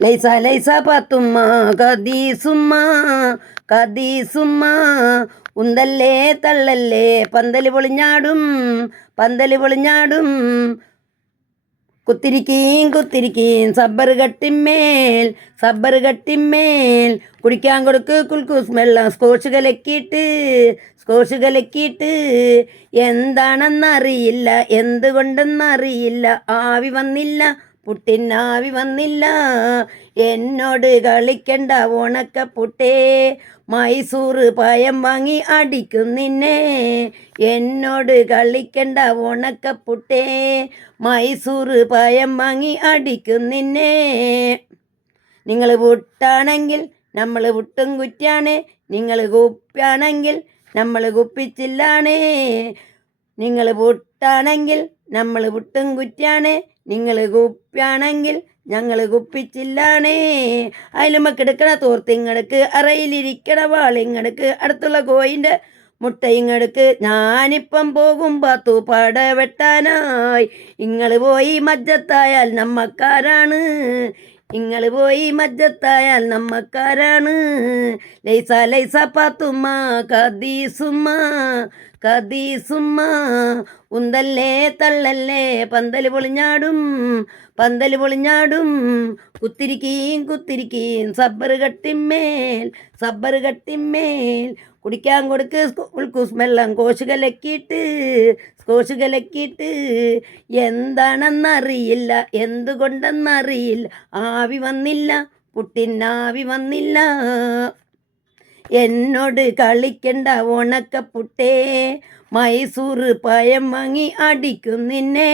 ലൈസ ലൈസ പാത്തുമ്മ കദീസുമ്മ കദീസുമ്മ ഉന്തല്ലേ തള്ളല്ലേ പന്തല് പൊളിഞ്ഞാടും പന്തല് പൊളിഞ്ഞാടും കുത്തിരിക്കീം സബ്ബർ കട്ടിമ്മേൽ കുടിക്കാൻ കൊടുക്ക് കുൽക്കൂസ് വെള്ളം സ്കോഷ് കലക്കിയിട്ട് എന്താണെന്നറിയില്ല എന്തുകൊണ്ടെന്നറിയില്ല ആവി വന്നില്ല പുട്ടിനാവി വന്നില്ല എന്നോട് കളിക്കണ്ട ഉണക്കപ്പുട്ടേ മൈസൂർ പായം വാങ്ങി അടിക്കും നിന്നെ എന്നോട് കളിക്കണ്ട ഉണക്കപ്പുട്ടേ മൈസൂർ പായം വാങ്ങി അടിക്കും നിന്നെ നിങ്ങൾ പുട്ടാണെങ്കിൽ നമ്മൾ പുട്ടും കുറ്റാണ് നിങ്ങൾ കുപ്പാണെങ്കിൽ നമ്മൾ കുപ്പിച്ചില്ലാണേ നിങ്ങൾ പുട്ടാണെങ്കിൽ നമ്മൾ പുട്ടും കുറ്റാണ് നിങ്ങൾ കുപ്പാണെങ്കിൽ ഞങ്ങൾ കുപ്പിച്ചില്ലാണേ അയലുമക്കെടുക്കണ തോർത്തിങ്ങടക്ക് അറയിലിരിക്കണ വാളിങ്ങടക്ക് അടുത്തുള്ള കോയിൻ്റെ മുട്ടയിങ്ങടക്ക് ഞാനിപ്പം പോകും പാത്തു പാട വെട്ടാനായി ഇങ്ങൾ പോയി മജ്ജത്തായാൽ നമ്മക്കാരാണ് ഇങ്ങൾ പോയി മജ്ജത്തായാൽ നമ്മക്കാരാണ് ലൈസ ലൈസ പാത്തുമ്മ കദീസുമ്മ കദീസുമ്മ ഉന്തല്ലേ തള്ളല്ലേ പന്തല് പൊളിഞ്ഞാടും കുത്തിരിക്കീം സബ്ബർ കട്ടിമ്മേൽ കുടിക്കാൻ കൊടുക്ക് ഉൾക്കൂസ് വെള്ളം സ്കോഷ് കലക്കിയിട്ട് എന്താണെന്നറിയില്ല എന്തുകൊണ്ടെന്നറിയില്ല ആവി വന്നില്ല പുട്ടിനാവി വന്നില്ല എന്നോട് കളിക്കണ്ട ഉണക്കപ്പുട്ടേ മൈസൂർ പയം വാങ്ങി അടിക്കും നിന്നെ.